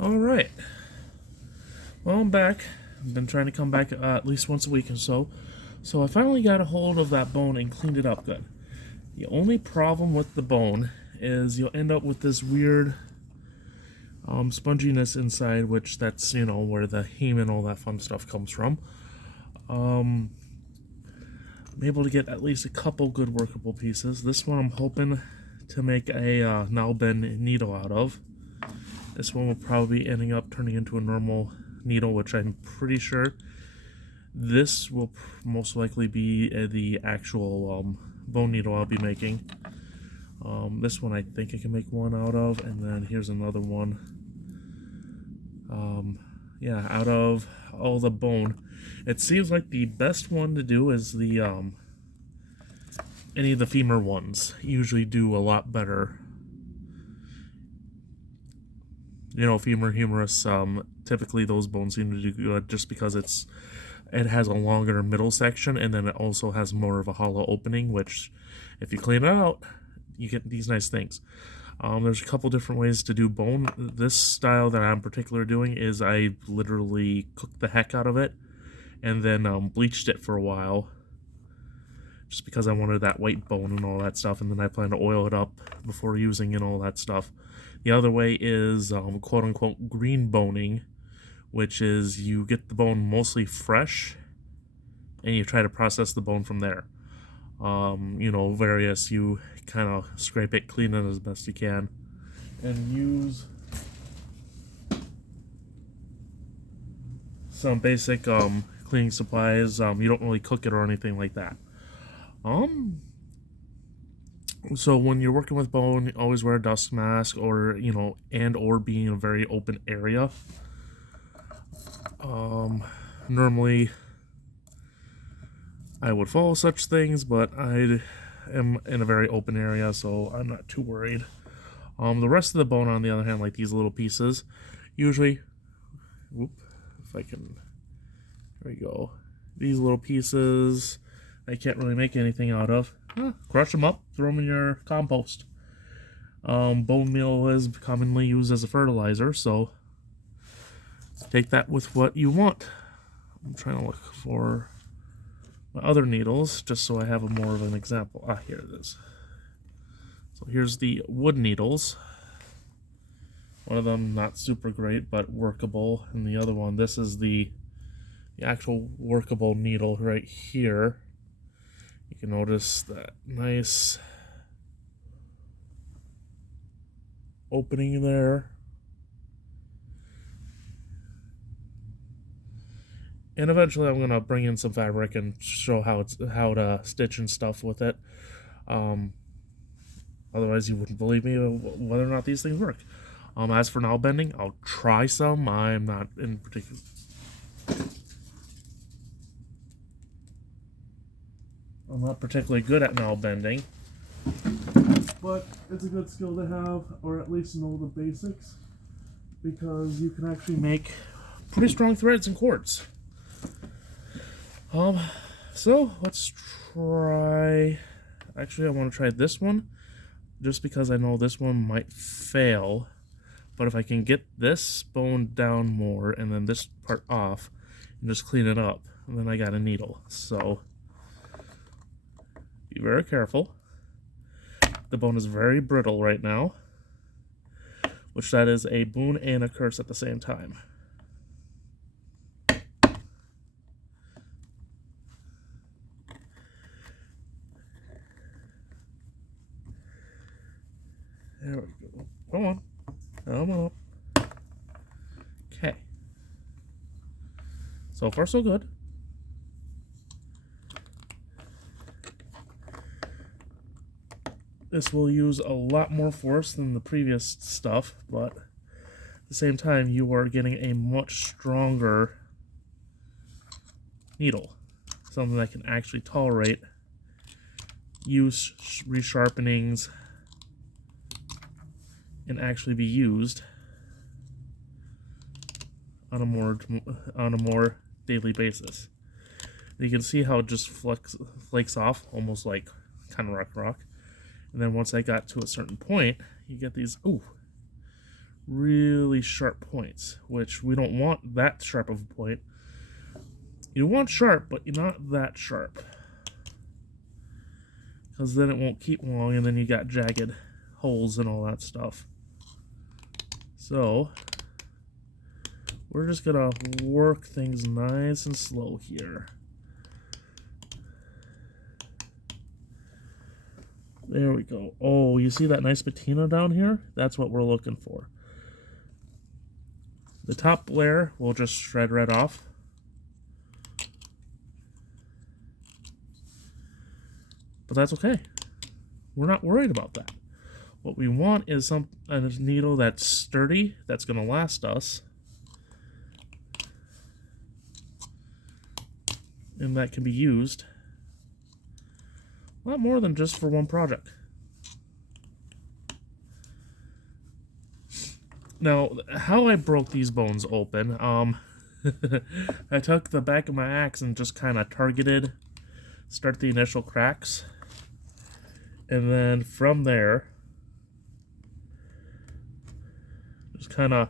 Alright, well, I'm back. I've been trying to come back at least once a week or so. So I finally got a hold of that bone and cleaned it up good. The only problem with the bone is you'll end up with this weird sponginess inside, which that's, where the heme and all that fun stuff comes from. I'm able to get at least a couple good workable pieces. This one I'm hoping to make a null bend needle out of. This one will probably be ending up turning into a normal needle, which I'm pretty sure this will most likely be the actual bone needle I'll be making. This one I think I can make one out of, and then here's another one. Yeah, out of all the bone. It seems like the best one to do is the any of the femur ones usually do a lot better. Femur, humerus, typically those bones seem to do good just because it has a longer middle section, and then it also has more of a hollow opening, which if you clean it out, you get these nice things. There's a couple different ways to do bone. This style that I'm particular doing is I literally cooked the heck out of it and then bleached it for a while just because I wanted that white bone and all that stuff, and then I plan to oil it up before using and all that stuff. The other way is quote-unquote green boning, which is you get the bone mostly fresh and you try to process the bone from there. You kind of scrape it, clean it as best you can, and use some basic cleaning supplies. You don't really cook it or anything like that. So when you're working with bone, always wear a dust mask, or or be in a very open area. Normally I would follow such things, but I am in a very open area, so I'm not too worried. The rest of the bone, on the other hand, like these little pieces, usually, if I can, there we go. These little pieces, I can't really make anything out of. Crush them up, throw them in your compost. Bone meal is commonly used as a fertilizer, so take that with what you want. I'm trying to look for my other needles, just so I have more of an example. Here it is. So here's the wood needles. One of them not super great, but workable. And the other one, this is the actual workable needle right here. You can notice that nice opening there. And eventually I'm going to bring in some fabric and show how to stitch and stuff with it. Otherwise you wouldn't believe me whether or not these things work. As for nail bending, I'll try some. I'm not in particular. I'm not particularly good at nail bending, but it's a good skill to have, or at least know the basics, because you can actually make pretty strong threads and cords. So let's try. Actually, I want to try this one, just because I know this one might fail. But if I can get this bone down more and then this part off and just clean it up, and then I got a needle. So be very careful. The bone is very brittle right now, which that is a boon and a curse at the same time. There we go. Come on. Come on. Okay. So far, so good. This will use a lot more force than the previous stuff, but at the same time, you are getting a much stronger needle. Something that can actually tolerate use, resharpenings, and actually be used on a more daily basis. And you can see how it just flakes off, almost like kind of rock. And then once I got to a certain point, you get these really sharp points, which we don't want that sharp of a point. You want sharp, but not that sharp, because then it won't keep long, and then you got jagged holes and all that stuff. So we're just gonna work things nice and slow here. There we go. Oh, you see that nice patina down here? That's what we're looking for. The top layer we'll just shred right off. But that's okay. We're not worried about that. What we want is a needle that's sturdy, that's going to last us, and that can be used a lot more than just for one project. Now, how I broke these bones open, I took the back of my axe and just kind of targeted, start the initial cracks, and then from there, just kind of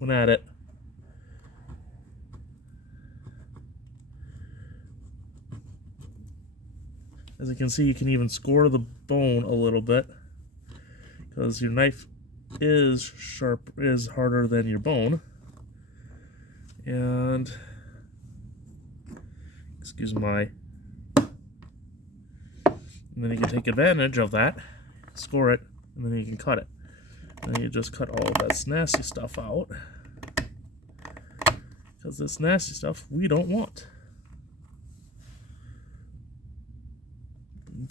went at it. As you can see, you can even score the bone a little bit, because your knife is harder than your bone. And excuse my, and then you can take advantage of that, score it, and then you can cut it. And you just cut all of that nasty stuff out, because this nasty stuff we don't want.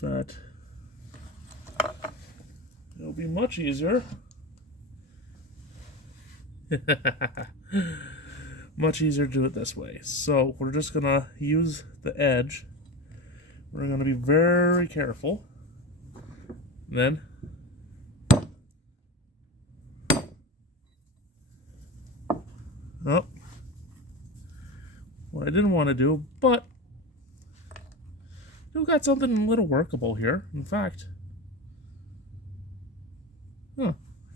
But it'll be much easier. Much easier to do it this way. So we're just gonna use the edge. We're gonna be very careful. Then oh, what I didn't want to do, but we've got something a little workable here. In fact,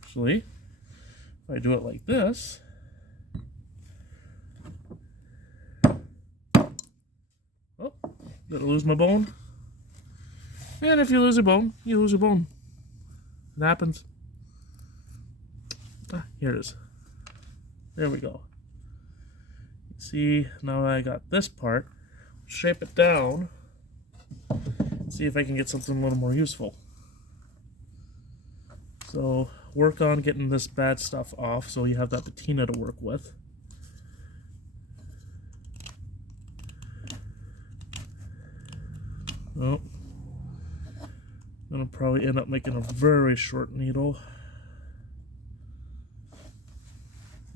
actually, if I do it like this, oh, did I lose my bone? And if you lose a bone, you lose a bone. It happens. Here it is. There we go. See, now that I got this part, shape it down. See if I can get something a little more useful. So work on getting this bad stuff off so you have that patina to work with. Oh, I'm gonna probably end up making a very short needle.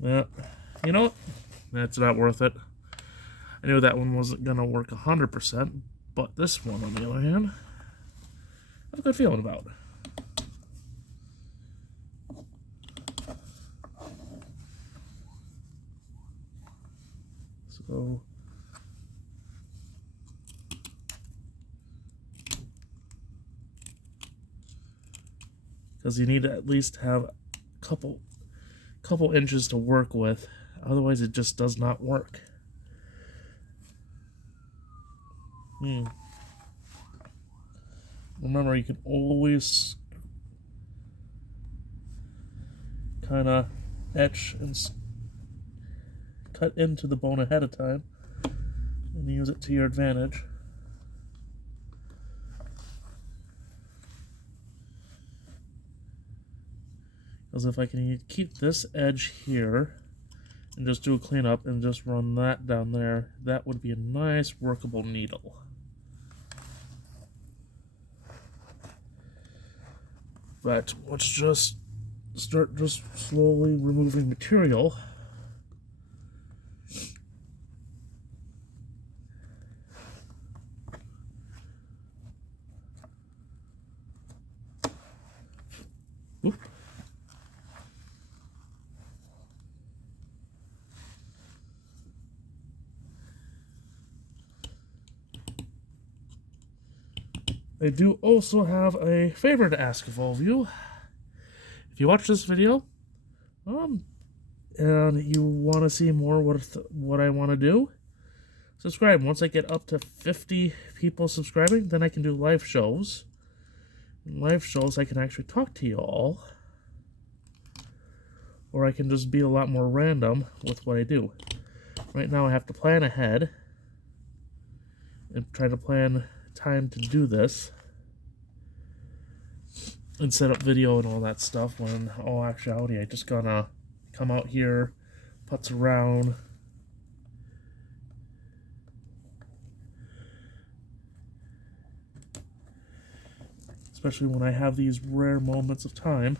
Yeah, you know what? That's not worth it. I knew that one wasn't gonna work 100%. But this one, on the other hand, I have a good feeling about. So, because you need to at least have a couple inches to work with, otherwise it just does not work. Remember, you can always kind of etch and cut into the bone ahead of time and use it to your advantage. Because if I can keep this edge here and just do a cleanup and just run that down there, that would be a nice workable needle. But let's just start just slowly removing material. Oop. I do also have a favor to ask of all of you. If you watch this video, And you want to see more what I want to do, subscribe. Once I get up to 50 people subscribing, then I can do live shows. In live shows, I can actually talk to you all. Or I can just be a lot more random with what I do. Right now I have to plan ahead and try to plan time to do this and set up video and all that stuff, when in all actuality I just gonna come out here, putz around, especially when I have these rare moments of time.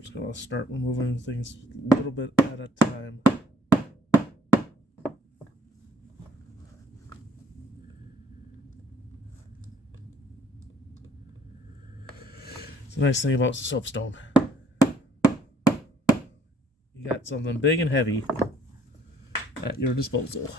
Just gonna start removing things a little bit at a time. It's a nice thing about soapstone. You got something big and heavy at your disposal.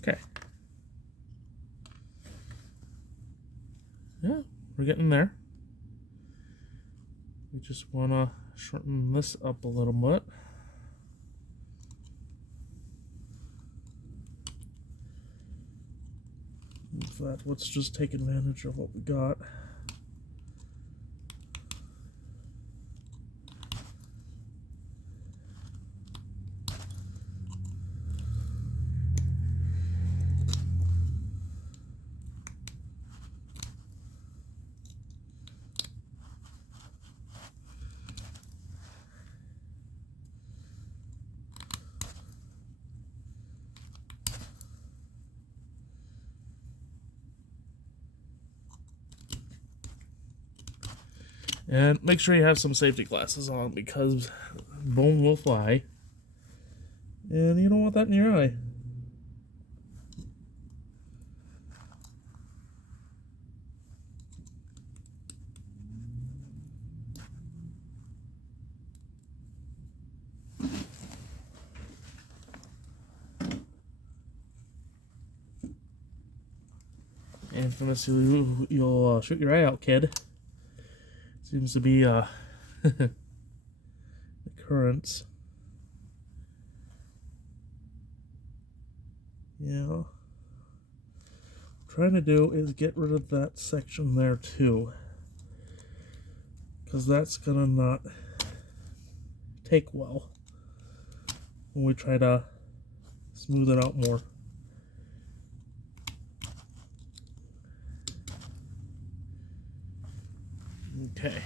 Okay. Yeah, we're getting there. We just want to shorten this up a little bit. In fact, let's just take advantage of what we got. And make sure you have some safety glasses on, because bone will fly. And you don't want that in your eye. Infamously, you'll shoot your eye out, kid. Seems to be occurrence. Yeah. What I'm trying to do is get rid of that section there too, because that's gonna not take well when we try to smooth it out more. Okay.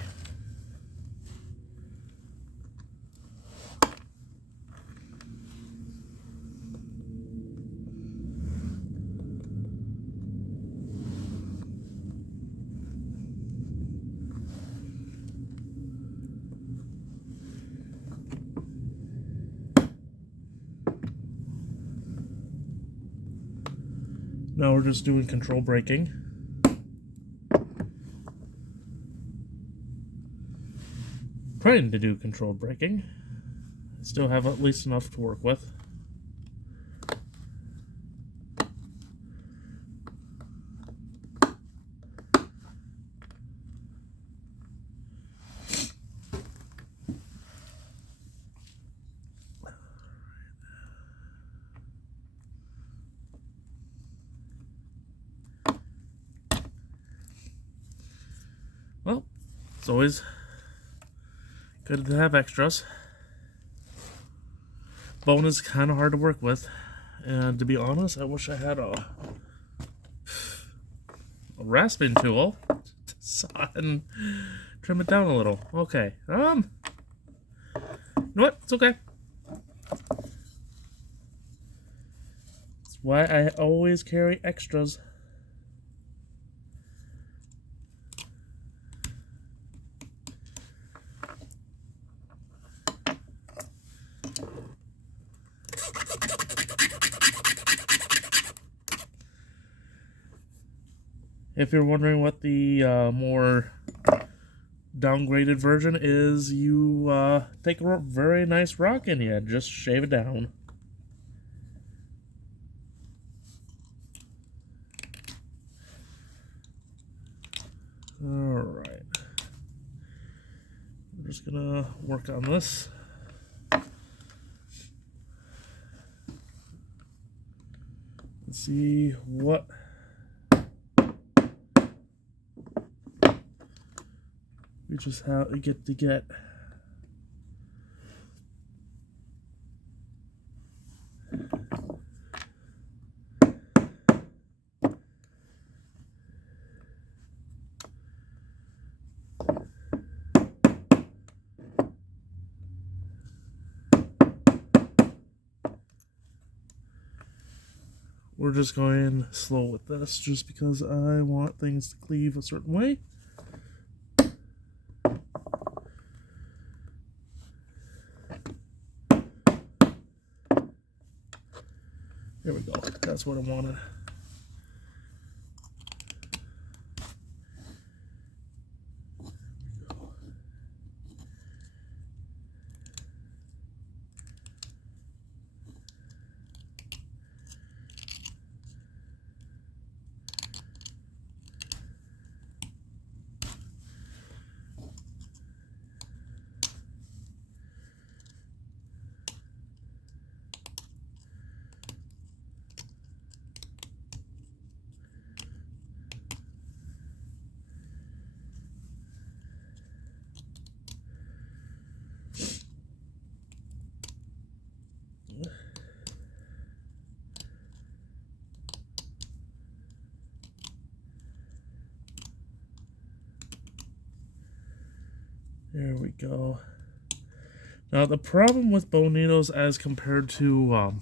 Now we're just doing control braking. Trying to do controlled braking. Still have at least enough to work with. Well, it's always good to have extras. Bone is kind of hard to work with, and to be honest, I wish I had a rasping tool to saw and trim it down a little. Okay, you know what? It's okay. That's why I always carry extras. If you're wondering what the more downgraded version is, you take a very nice rock and you just shave it down. Alright. I'm just gonna work on this. Let's see what we just have to get. We're just going slow with this just because I want things to cleave a certain way. There we go. That's what I wanted. There we go. Now the problem with bone needles as compared to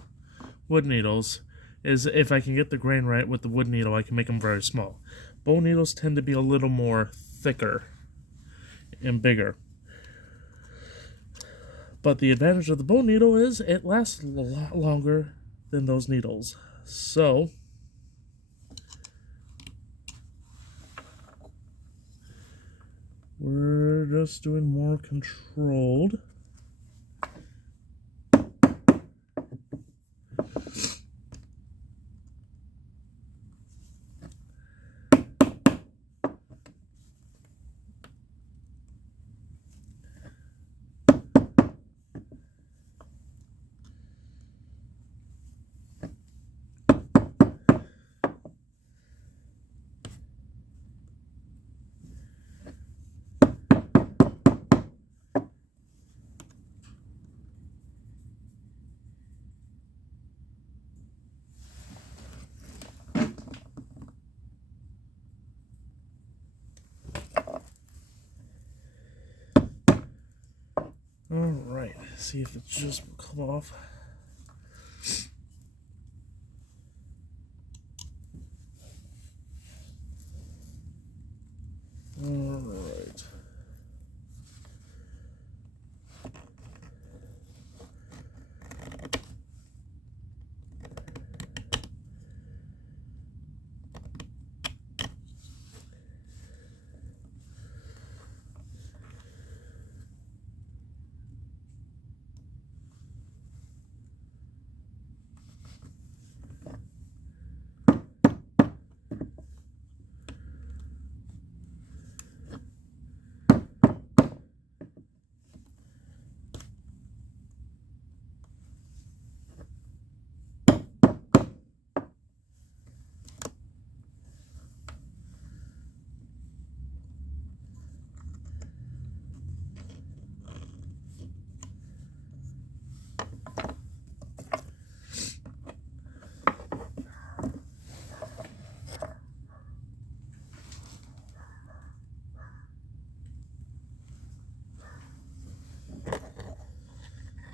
wood needles is if I can get the grain right with the wood needle, I can make them very small. Bone needles tend to be a little more thicker and bigger. But the advantage of the bone needle is it lasts a lot longer than those needles. So we're just doing more controlled. Alright, see if it just will come off. Alright.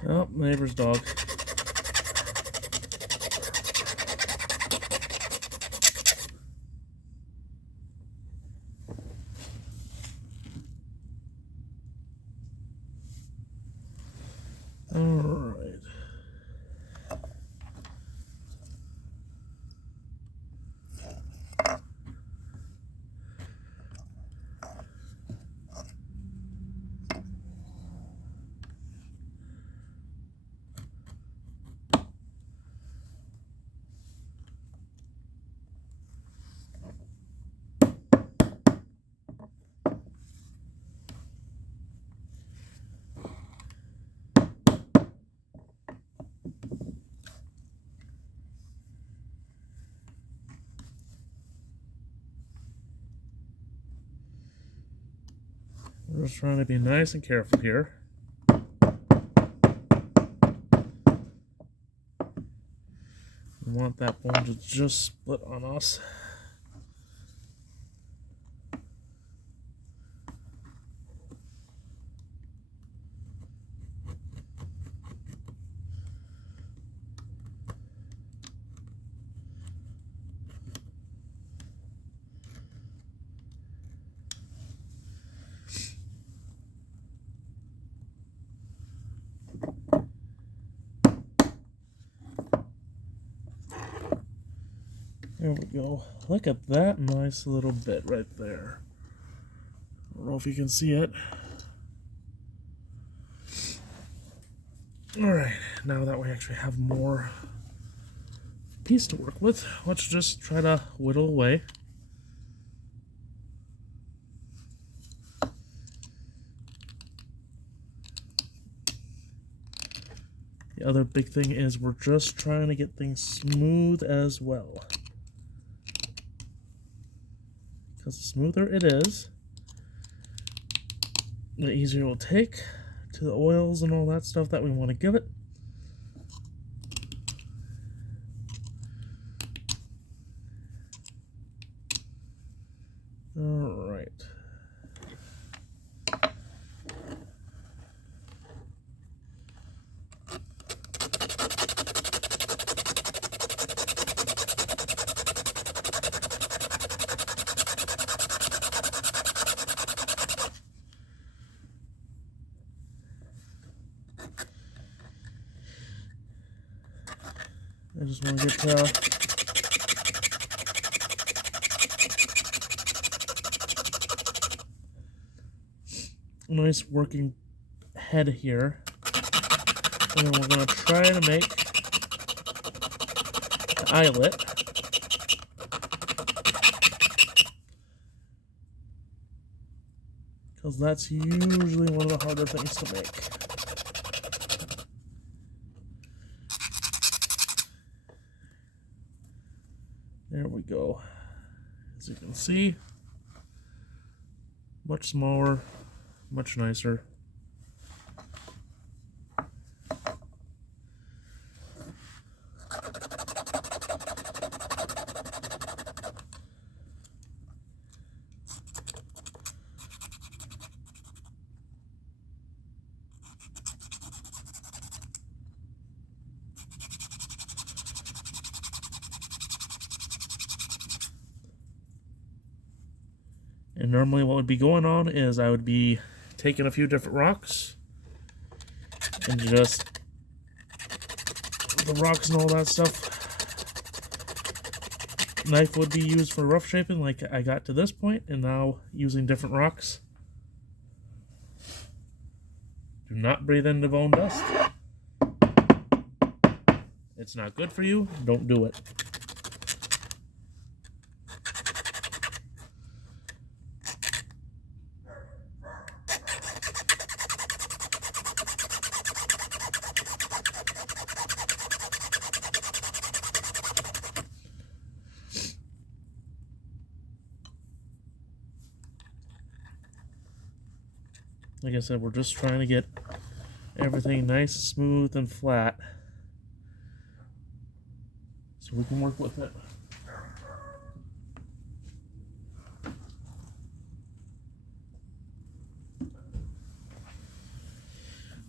Oh, neighbor's dog. Alright. We're just trying to be nice and careful here. We want that bone to just split on us. There we go. Look at that nice little bit right there. I don't know if you can see it. Alright, now that we actually have more piece to work with, let's just try to whittle away. The other big thing is we're just trying to get things smooth as well. Because the smoother it is, the easier it will take to the oils and all that stuff that we want to give it. All right. I just want to get a nice working head here. And then we're going to try to make the eyelet. Because that's usually one of the harder things to make. There we go. As you can see, much smaller, much nicer. And normally what would be going on is I would be taking a few different rocks and just the rocks and all that stuff. Knife would be used for rough shaping like I got to this point, and now using different rocks. Do not breathe in the bone dust. It's not good for you. Don't do it. Like I said, we're just trying to get everything nice, smooth, and flat so we can work with it.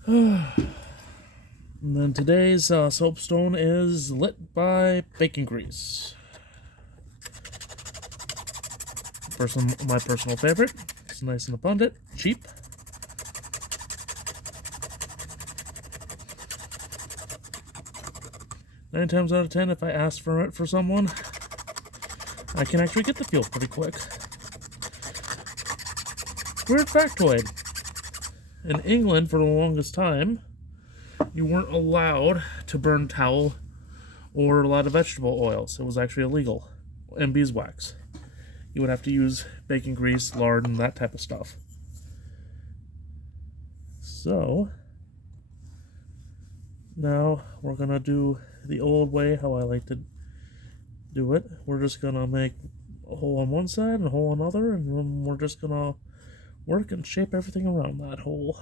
And then today's soapstone is lit by bacon grease. My personal favorite. It's nice and abundant, cheap. Nine times out of 10, if I ask for it for someone, I can actually get the fuel pretty quick. Weird factoid. In England, for the longest time, you weren't allowed to burn tallow or a lot of vegetable oils. It was actually illegal. And beeswax. You would have to use bacon grease, lard, and that type of stuff. So, now we're going to do the old way, how I like to do it. We're just going to make a hole on one side and a hole on the other, and then we're just going to work and shape everything around that hole.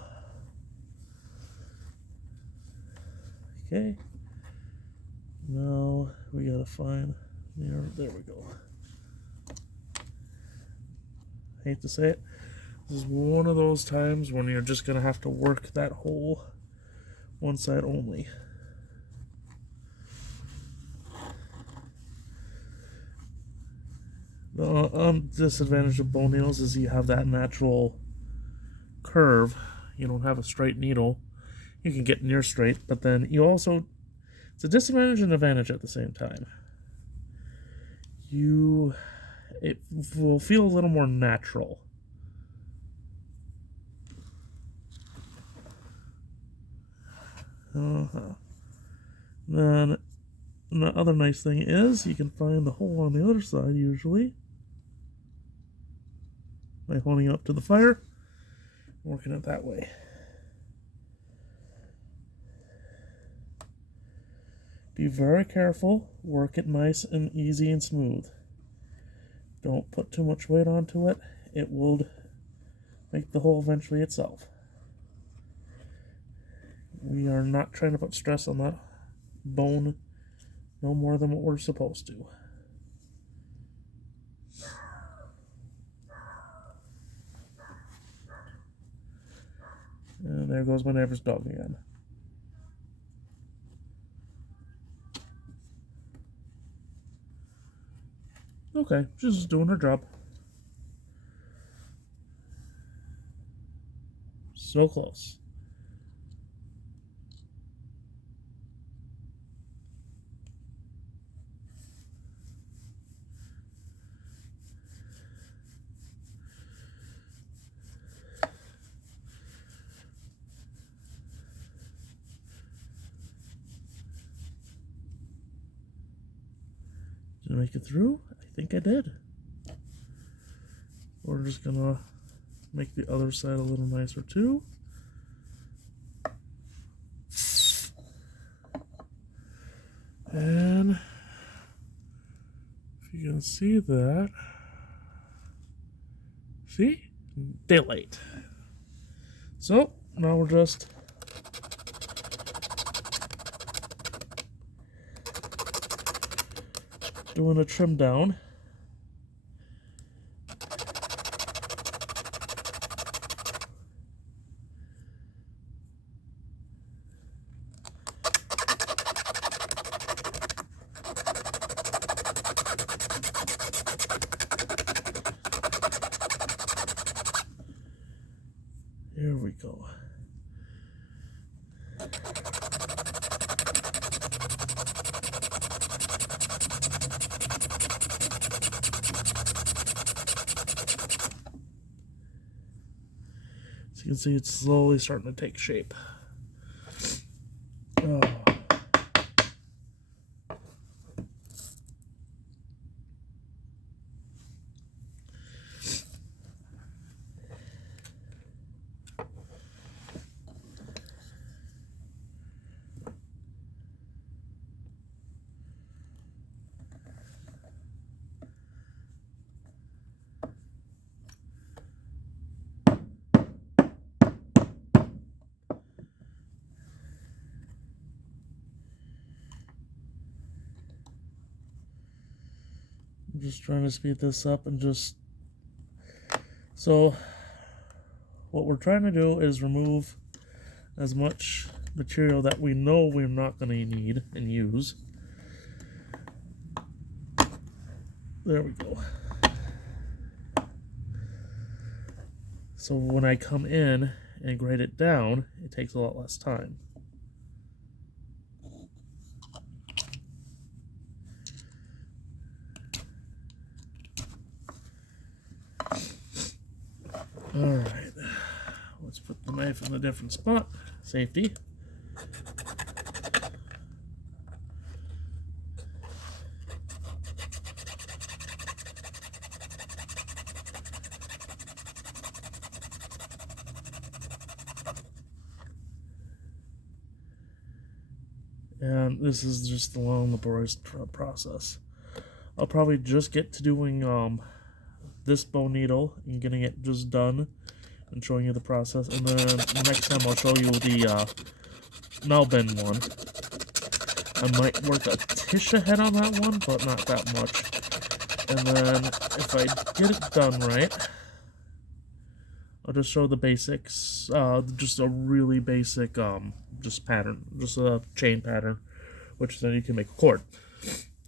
Okay. Now we gotta find there we go. Hate to say it. This is one of those times when you're just gonna have to work that hole one side only. The disadvantage of bone needles is you have that natural curve. You don't have a straight needle. You can get near straight, but then you also, it's a disadvantage and advantage at the same time. It will feel a little more natural. Then the other nice thing is you can find the hole on the other side usually by holding it up to the fire and working it that way. Be very careful, work it nice and easy and smooth. Don't put too much weight onto it, it will make the hole eventually itself. We are not trying to put stress on that bone no more than what we're supposed to. And there goes my neighbor's dog again. Okay, she's just doing her job. So close. Did I make it through? I think I did. We're just gonna make the other side a little nicer too. And if you can see that, see? Daylight. So now we're just doing a trim down. Here we go. So you can see it's slowly starting to take shape. Oh. I'm just trying to speed this up and just... So, what we're trying to do is remove as much material that we know we're not going to need and use. There we go. So when I come in and grade it down, it takes a lot less time. Alright, let's put the knife in a different spot. Safety. And this is just the long, laborious process. I'll probably just get to doing this bone needle and getting it just done and showing you the process. And then next time I'll show you the Melbourne one. I might work a tish ahead on that one, but not that much. And then if I get it done right, I'll just show the basics. Just a really basic just pattern, just a chain pattern, which then you can make a cord.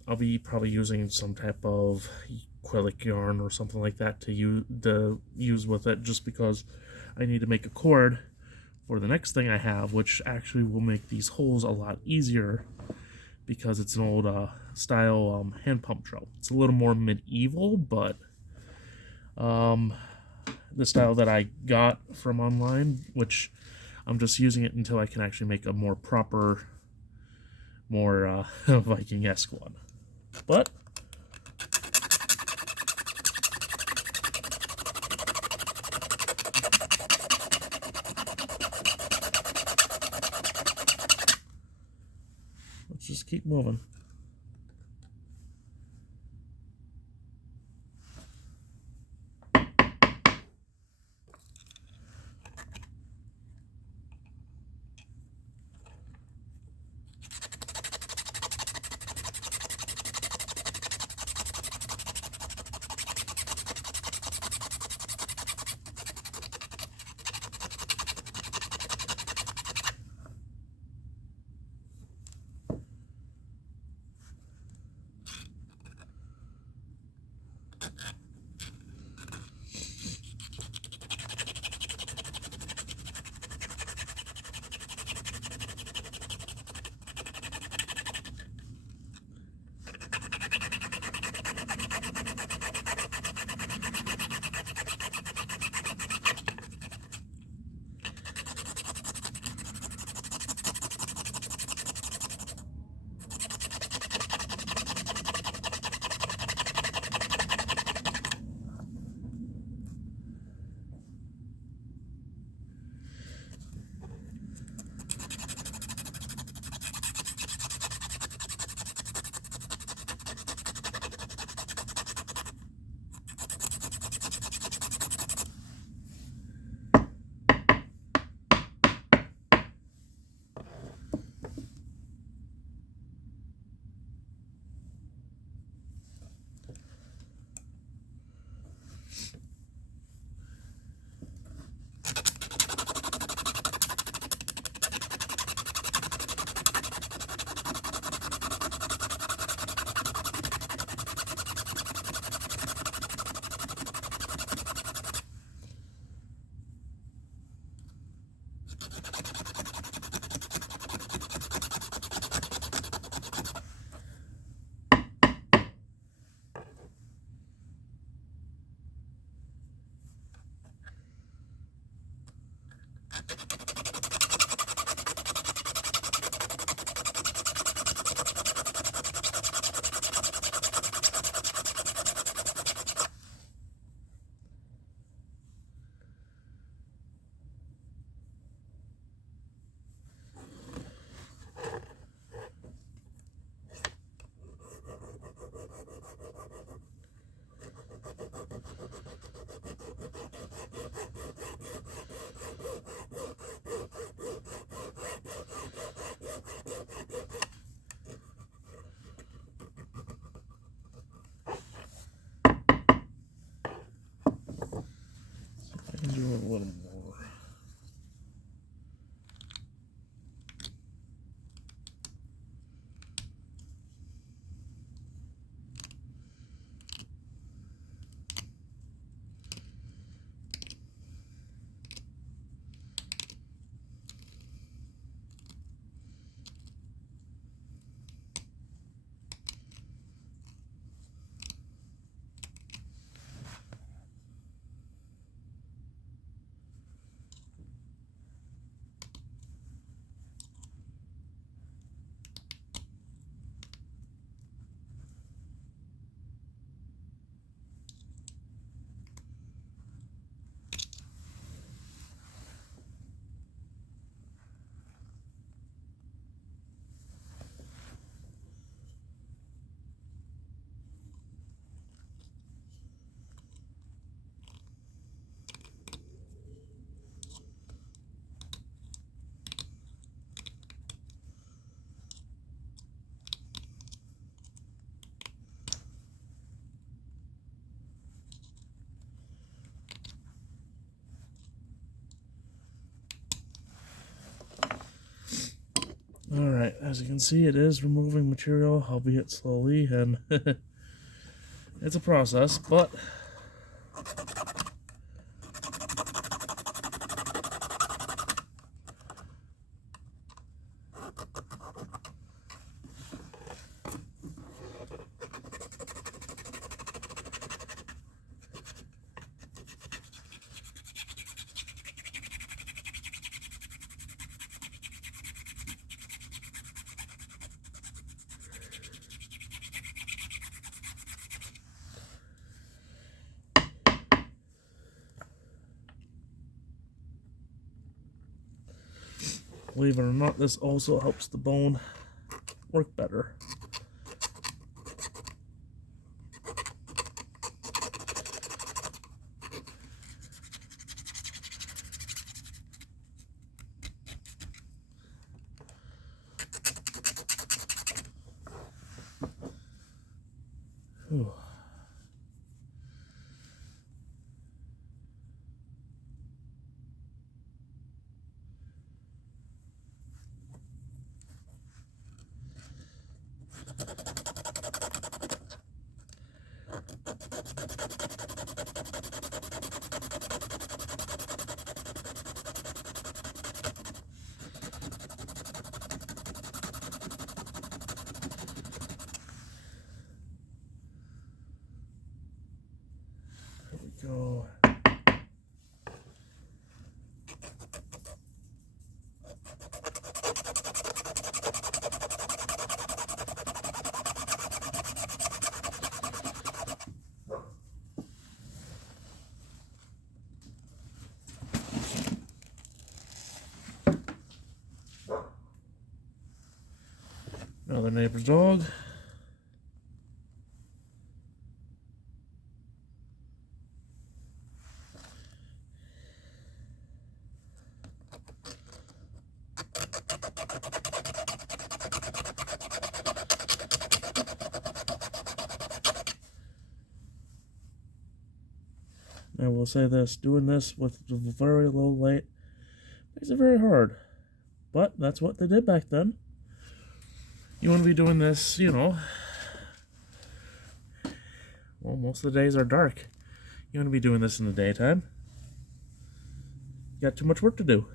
I'll be probably using some type of acrylic yarn or something like that to use with it, just because I need to make a cord for the next thing I have, which actually will make these holes a lot easier because it's an old style hand pump drill. It's a little more medieval, but the style that I got from online, which I'm just using it until I can actually make a more proper, more Viking-esque one. But let's just keep moving. I can do a little more. Alright, as you can see, it is removing material, albeit slowly, and it's a process, but believe it or not, this also helps the bone work better. Whew. There we go. Another neighbor's dog. I will say this, doing this with very low light makes it very hard. But that's what they did back then. You want to be doing this, you know, well, most of the days are dark. You want to be doing this in the daytime. You got too much work to do.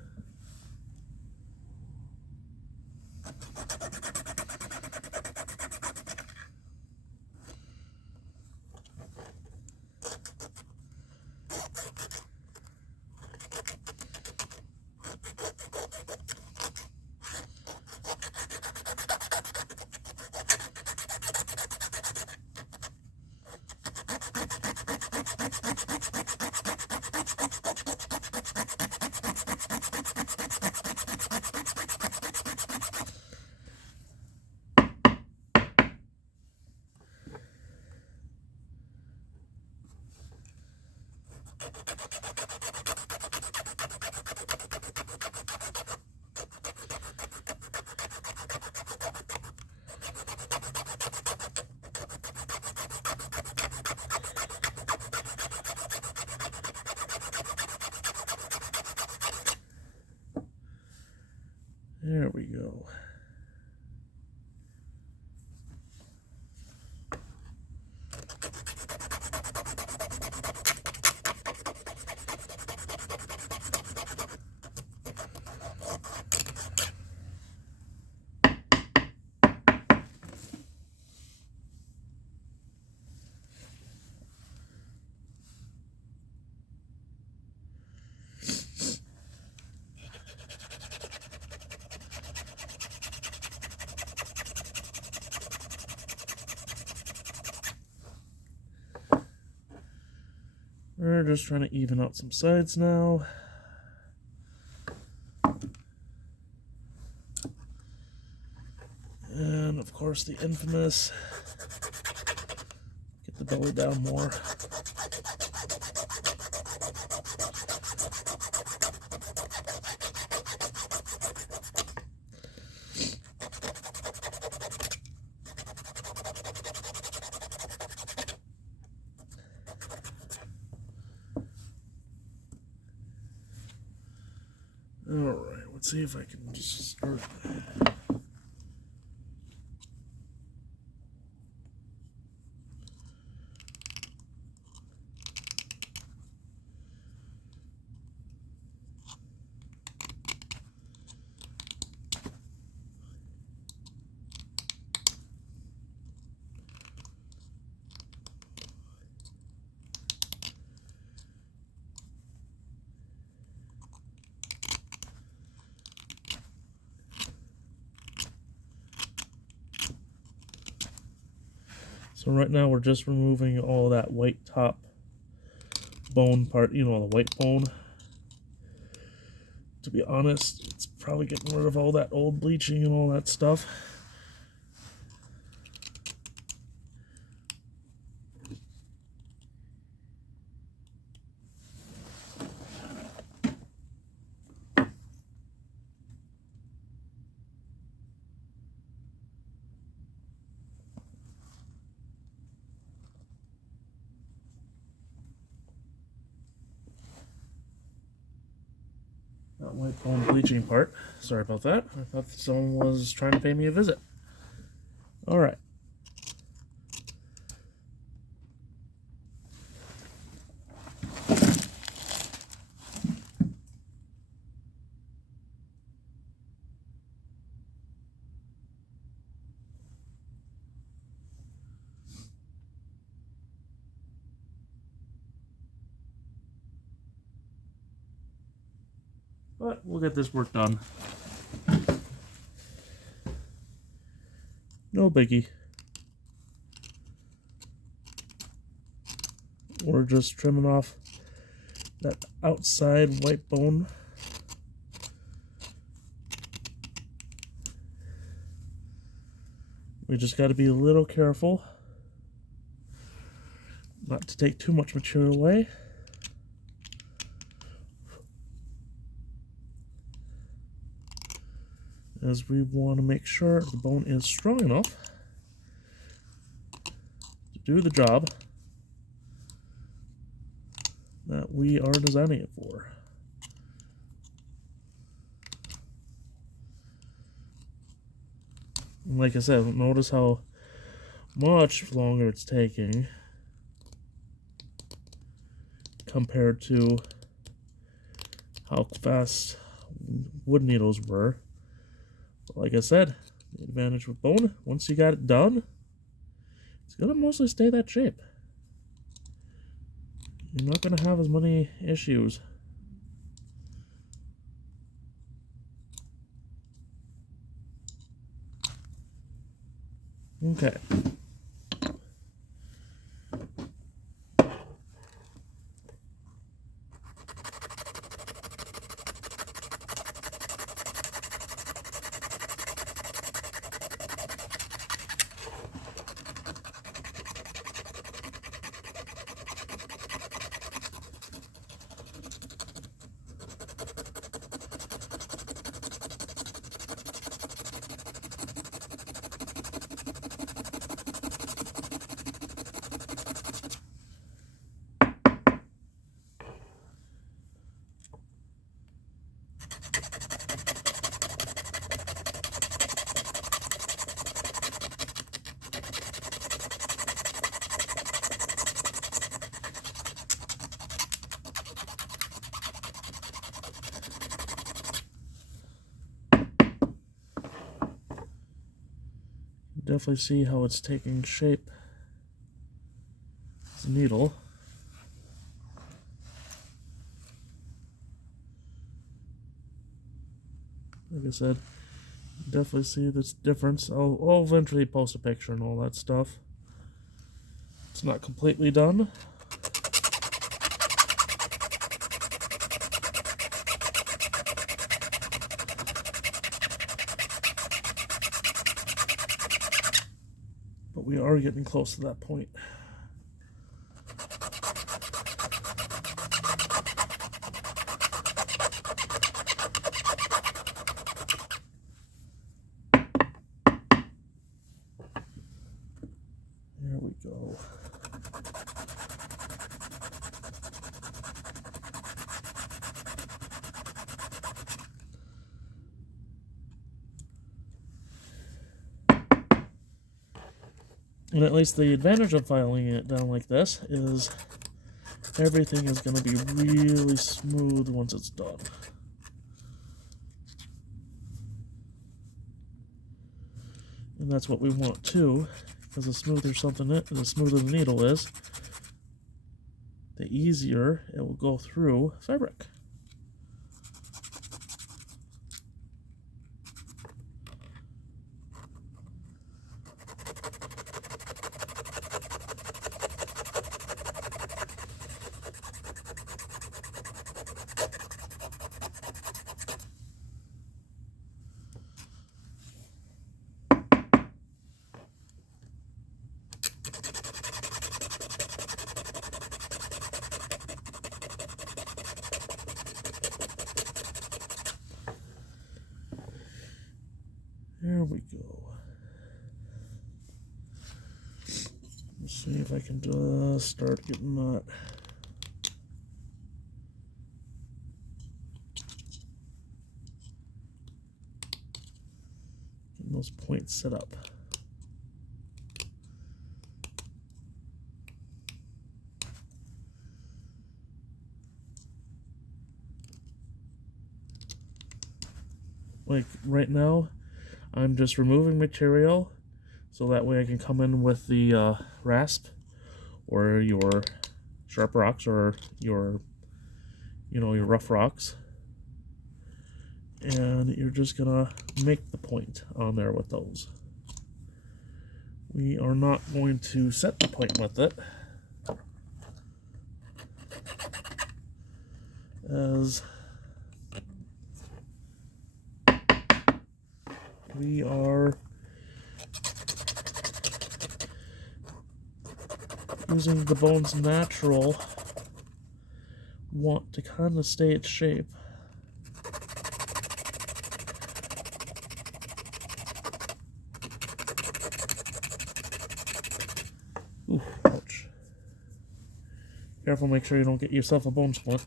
There we go. We're just trying to even out some sides now. And of course the infamous, get the belly down more. Alright, let's see if I can just start So right now we're just removing all that white top bone part, you know, the white bone. To be honest, it's probably getting rid of all that old bleaching and all that stuff. That white bone bleaching part. Sorry about that. I thought someone was trying to pay me a visit. Alright. But we'll get this work done. No biggie. We're just trimming off that outside white bone. We just got to be a little careful not to take too much material away. As we want to make sure the bone is strong enough to do the job that we are designing it for. And like I said, notice how much longer it's taking compared to how fast wood needles were. But like I said, the advantage with bone, once you got it done, it's gonna mostly stay that shape. You're not gonna have as many issues. Okay. Definitely see how it's taking shape. It's a needle. Like I said, definitely see this difference. I'll eventually post a picture and all that stuff. It's not completely done. But we are getting close to that point. There we go. And at least the advantage of filing it down like this is everything is going to be really smooth once it's done. And that's what we want too, because the smoother the smoother the needle is, the easier it will go through fabric. There we go. Let's see if I can start getting that. Getting those points set up. Like right now, I'm just removing material so that way I can come in with the rasp or your sharp rocks or your rough rocks, and you're just gonna make the point on there with those. We are not going to set the point with it, as we are using the bone's natural want to kind of stay its shape. Ooh, ouch. Careful, make sure you don't get yourself a bone splint.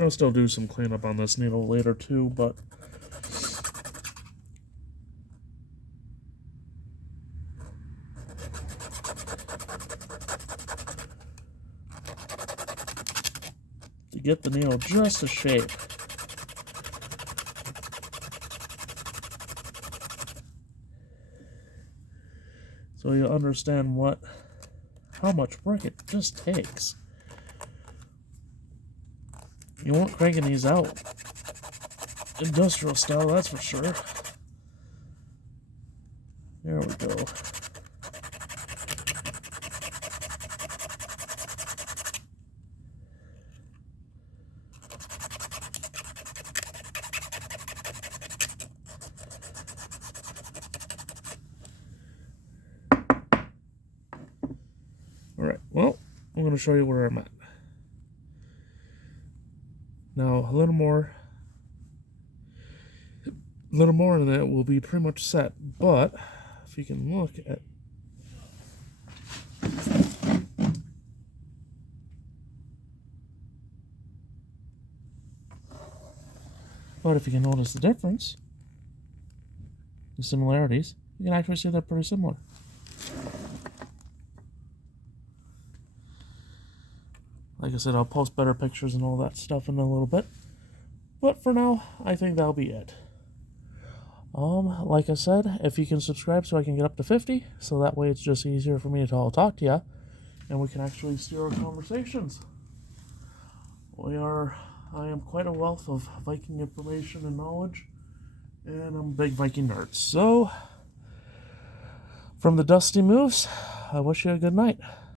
I'll still do some cleanup on this needle later too, but to get the needle just a shape. So you understand how much work it just takes. You won't cranking these out industrial style, that's for sure. There we go. Alright, well, I'm going to show you where I'm at. Now, a little more and that will be pretty much set, but if you can look at if you can notice the difference, the similarities, you can actually see they're pretty similar. Like I said, I'll post better pictures and all that stuff in a little bit. But for now, I think that'll be it. Like I said, if you can subscribe so I can get up to 50, so that way it's just easier for me to all talk to you, and we can actually steer our conversations. I am quite a wealth of Viking information and knowledge, and I'm a big Viking nerd. So, from the Dusty Moose, I wish you a good night.